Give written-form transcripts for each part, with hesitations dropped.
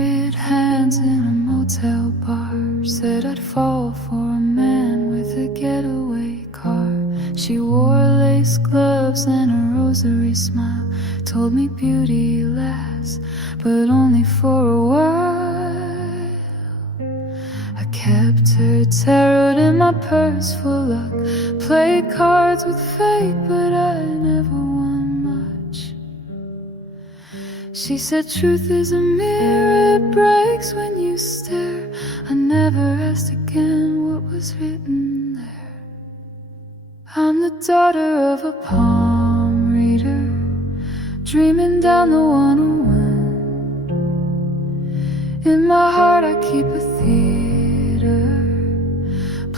red hands in a motel bar. Said I'd fall for a man with a getaway car. She wore lace gloves and a rosary smile. Told me beauty lasts, but only for a while. I kept her tarot in my purse for luck. Played cards with fate, but I never won much. She said truth is a mirror, it breaks when you stare. I never asked again what was written there. I'm the daughter of a palm reader, dreaming down the 101. In my heart I keep a theater,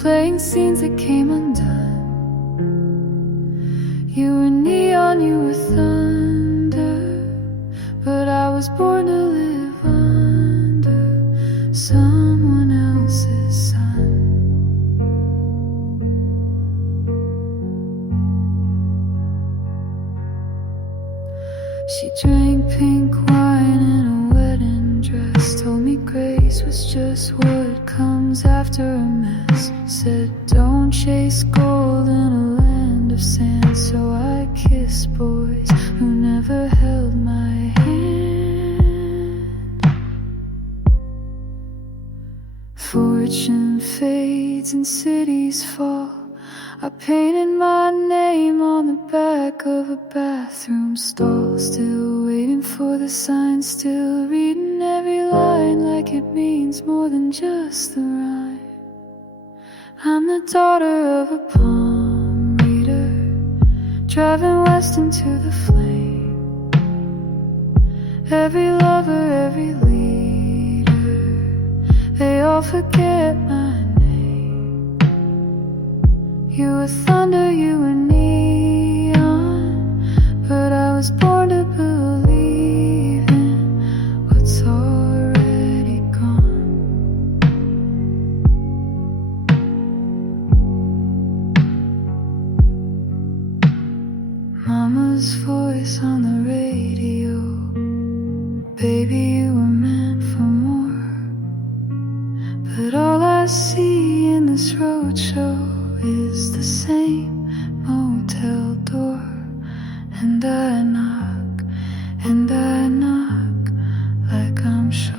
playing scenes that came undone. You were neon, you were thunder, but I was born to live under someone else's sun. She drank pink wine in a wedding dress. Told me grace was just what comes after a mess. Said don't chase gold in a land of sand. So I kissed boys who never held my hand. Fortune fades and cities fall. I painted my name on the back of a bathroom stall. Still waiting for the sign, still reading every line like it means more than just the rhyme. I'm the daughter of a palm reader, driving west into the flame. Every lover, every leader, they all forget my name. You were thunder, you were neon, but I was born to believe in what's already gone. Mama's voice on the radio, baby, you were meant for more. But all I see in this roadshow is the same motel door. And I knock, and I knock like I'm sure.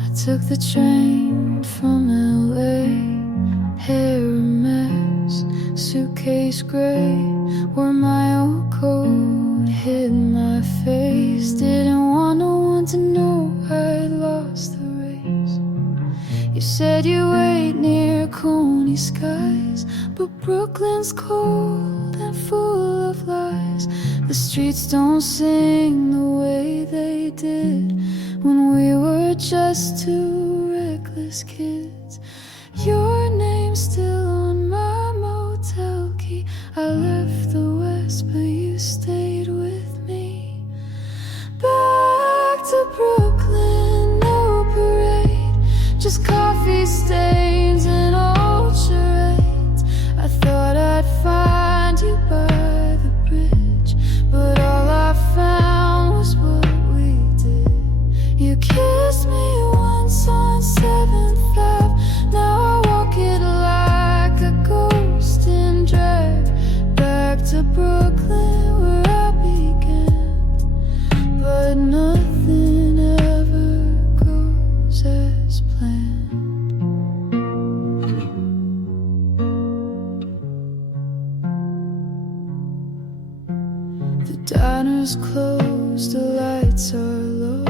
I took the train from LA, hair a mess, suitcase gray, wore my old coat, hid my face. Didn't want no one to know I'd lost the race. You said you wait near Coney skies, but Brooklyn's cold and full of lies. The streets don't sing the way they did when we were just two reckless kids. Your name's still on my motel key. I left the West, but you stayed with me. Back to Brooklyn, no parade, just coffee stains and old charades. I thought I'd find you by the bridge, but all I found was what we did. You kissed me once on 7th Ave. Now I walk it like a ghost in drag. Back to Brooklyn where I began, but nothing ever goes as planned. The diner's closed, the lights are low.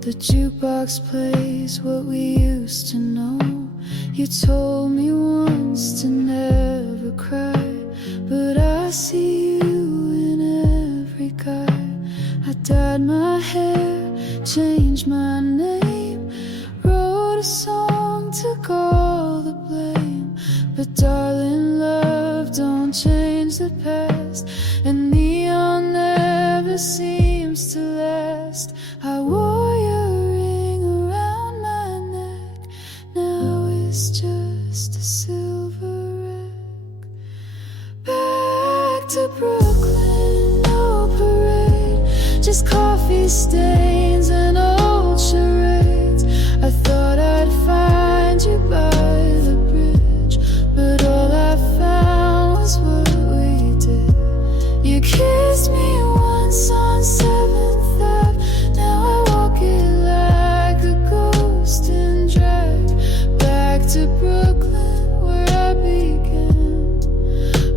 The jukebox plays what we used to know. You told me once to never cry, but I see you in every guy. I dyed my hair, changed my name, wrote a song, took all the blame. But darling, love don't change the past, and neon never seems to last. I wore your ring around my candy stains and old charades. I thought I'd find you by the bridge, but all I found was what we did. You kissed me once on 7th Ave. Now I walk it like a ghost and drag back to Brooklyn where I began.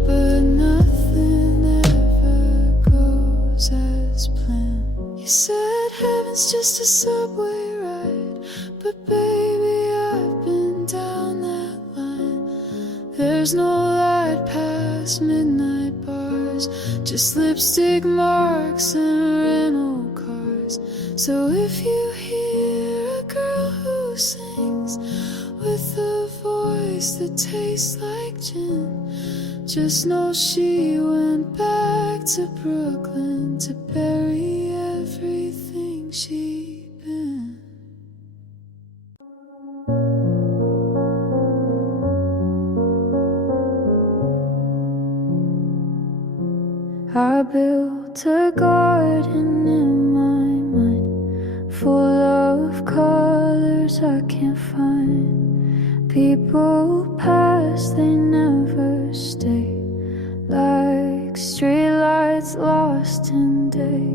But nothing ever goes as planned. You said heaven's just a subway ride, but baby, I've been down that line. There's no light past midnight bars, just lipstick marks and rental cars. So if you hear a girl who sings with a voice that tastes like gin, just know she went back to Brooklyn to bury everything she'd been. I built a garden in my mind, full of colors I can't find. People pass, they never stay, like streetlights lost in day.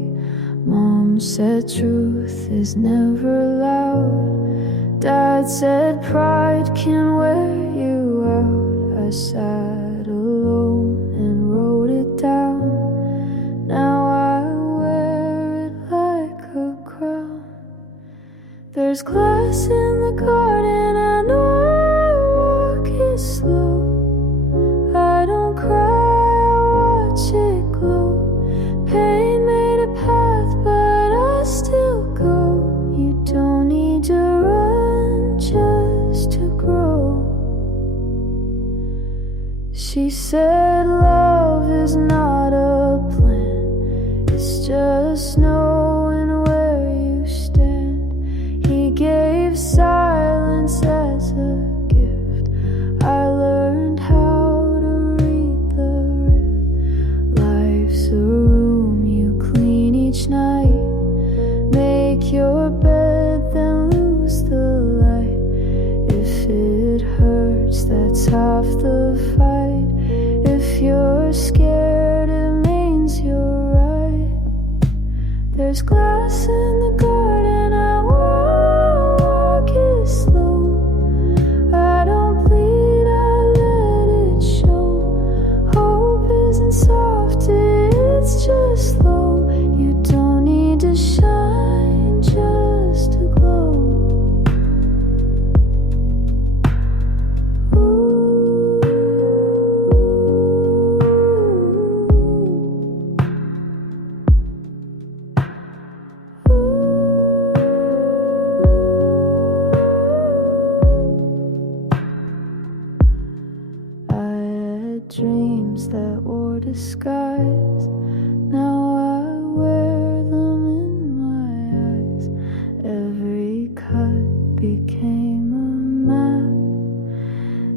Mom said truth is never loud. Dad said pride can wear you out. I sat alone and wrote it down. Now I wear it like a crown. There's glass in the garden, I know I walk it slow. I don't cry, I watch it glow. Pain made a path, but I still go. You don't need to run just to grow. She said love is not a plan, it's just knowing where you stand. He gave silence as a gift. I learned how to read the rift. Life's a room you clean each night. Make your bed, then lose the light. If it hurts, that's half the fight. If you're scared, it means you're right. There's glass in the garden, I walk it slow. I don't bleed, I let it show. Hope isn't soft, it's just slow. You don't need to shine just to glow. Dreams that wore disguise, now I wear them in my eyes. Every cut became a map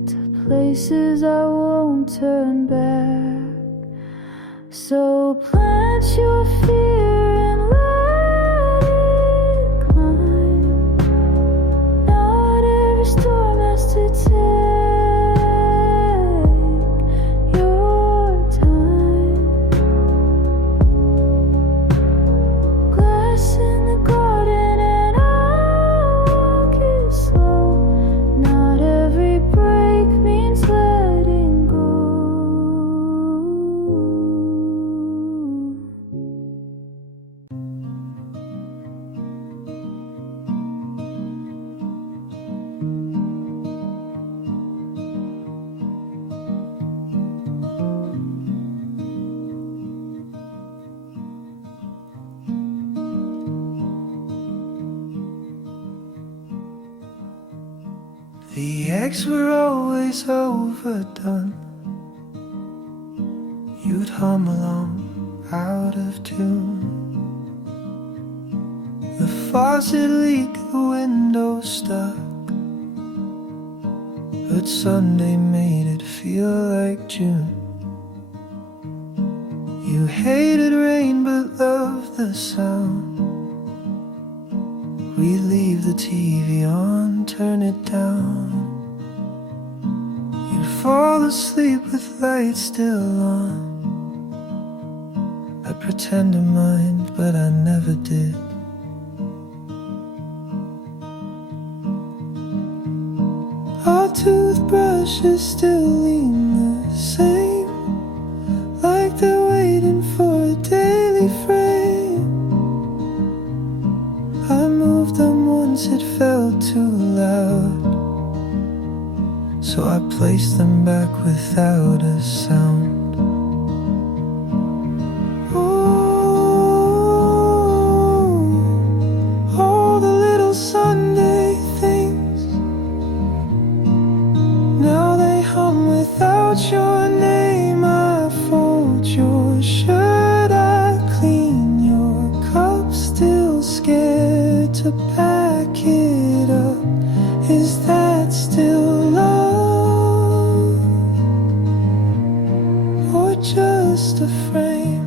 to places I won't turn back. So plant your fear and let it climb. Not every storm has to take The eggs were always overdone. You'd hum along out of tune. The faucet leaked, the window stuck, but Sunday made it feel like June. You hated rain but loved the sound. We leave the TV on, turn it down. You'd fall asleep with lights still on. I pretend to mind, but I never did. Our toothbrushes still lean the same, like they're waiting for a daily frame. I moved them once, it felt too loud, so I placed them back without a sound. Your name, I fold your shirt, I clean your cup, still scared to pack it up. Is that still love, or just a frame?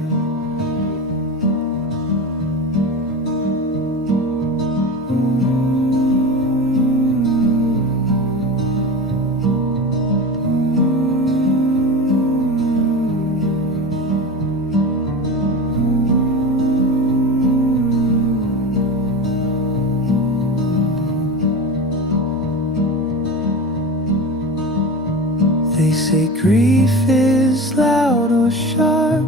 They say grief is loud or sharp,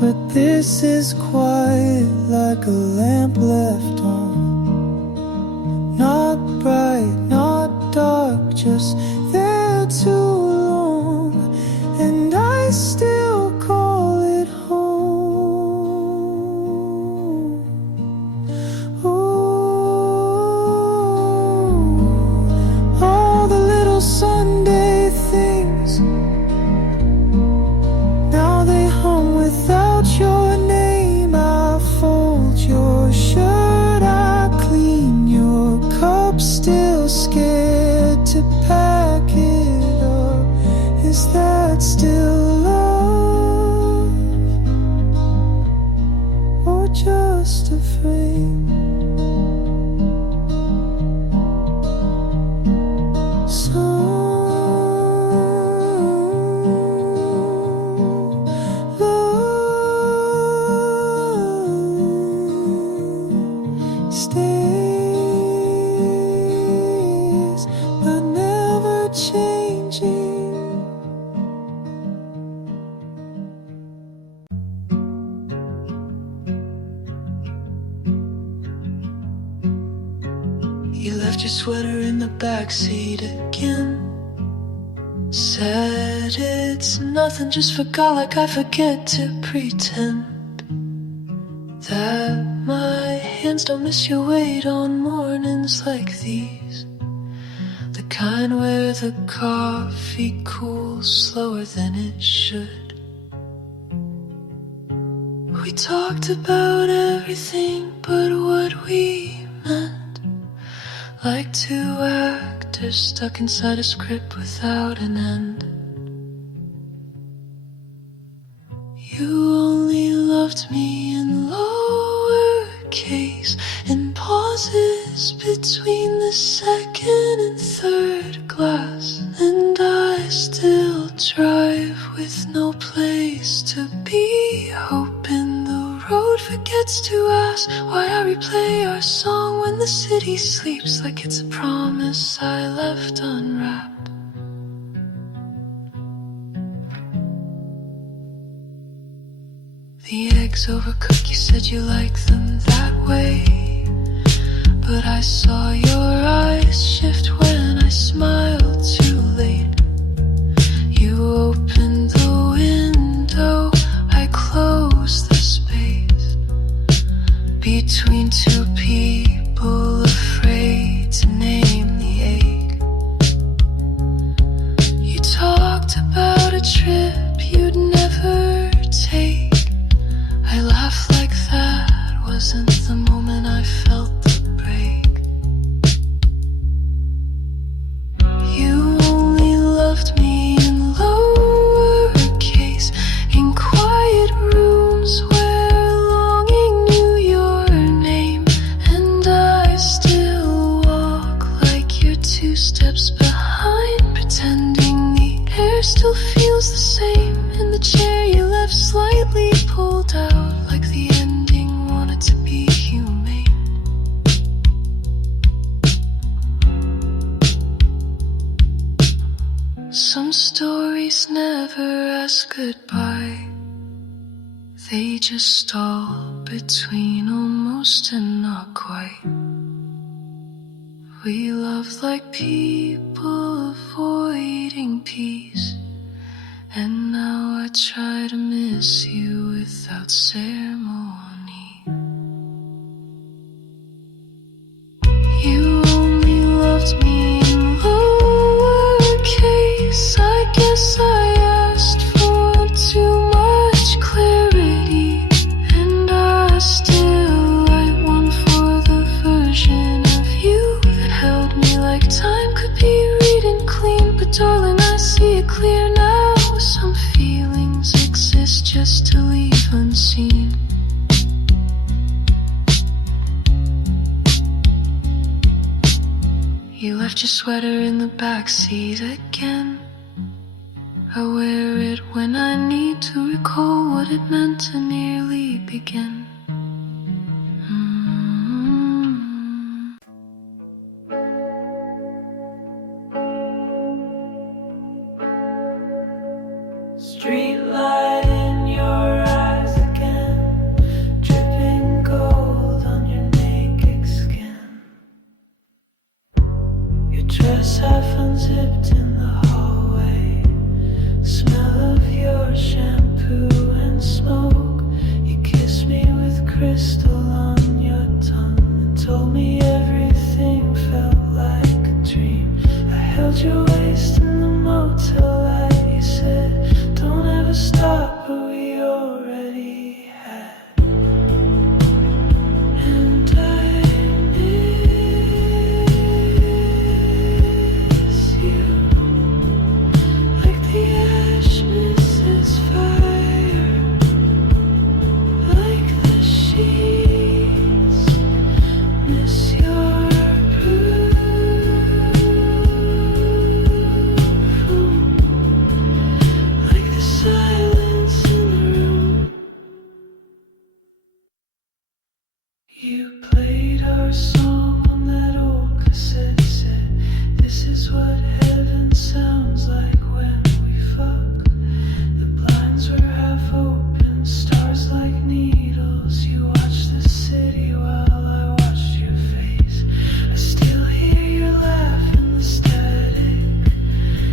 but this is quiet, like a lamp left on. Not bright, not dark, just there too long, and I still call it home. Ooh, all the little Sunday things, now they hum without your name. I fold your shirt, I clean your cup, still scared to pack it up. Is that still love, or just a frame? Stays, but never changing. You left your sweater in the backseat again. Said it's nothing, just forgot, like I forget to pretend that my hands don't miss your weight on mornings like these, the kind where the coffee cools slower than it should. We talked about everything but what we meant, like two actors stuck inside a script without an end. You only loved me in lowercase, in pauses between the second and third glass, and I still drive with no place to be, hoping the road forgets to ask why I replay our song when the city sleeps, like it's a promise I left unwrapped. The eggs overcooked, you said you like them that way, but I saw your eyes shift when I smiled too late. You opened the window, I closed the space between two people afraid to name the ache. You talked about a trip you'd never take. I laughed like that wasn't the moment I felt the break. You only loved me in lowercase, in quiet rooms where longing knew your name, and I few steps behind, pretending the air still feels the same. In the chair you left slightly pulled out, like the ending wanted to be humane. Some stories never ask goodbye, they just stall between almost and not quite. We loved like people avoiding peace, and now I try to miss you without ceremony. You only loved me in lowercase. I guess I asked for too much clarity, and I still write one for the version of you that held me like time could be reading clean. But darling, I see it clear now. Some feelings exist just to leave unseen. You left your sweater in the backseat again. I wear it when I need to recall what it meant to nearly begin. Streetlight in your eyes again, dripping gold on your naked skin. Your dress half unzipped in the hallway, smell of your shampoo and smoke. You kissed me with crystal on your tongue and told me everything felt like a dream. I held your waist in the motel light. You said, don't ever stop, but we already had. And I miss you, like the ash misses fire, like the sheets miss your perfume, like the silence in the room. You played our song on that old cassette, said, this is what heaven sounds like when we fuck. The blinds were half open, stars like needles. You watched the city while I watched your face. I still hear your laugh in the static,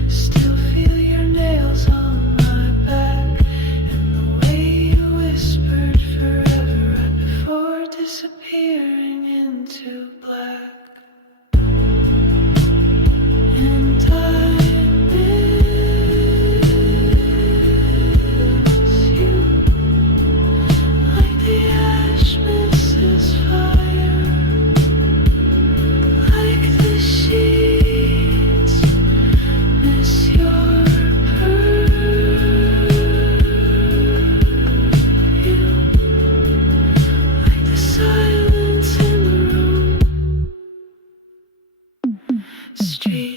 still feel your nails on my back, and the way you whispered forever right before disappearing into black. And I miss you, like the ash misses fire, like the sheets miss your perfume, like the silence in the room. Street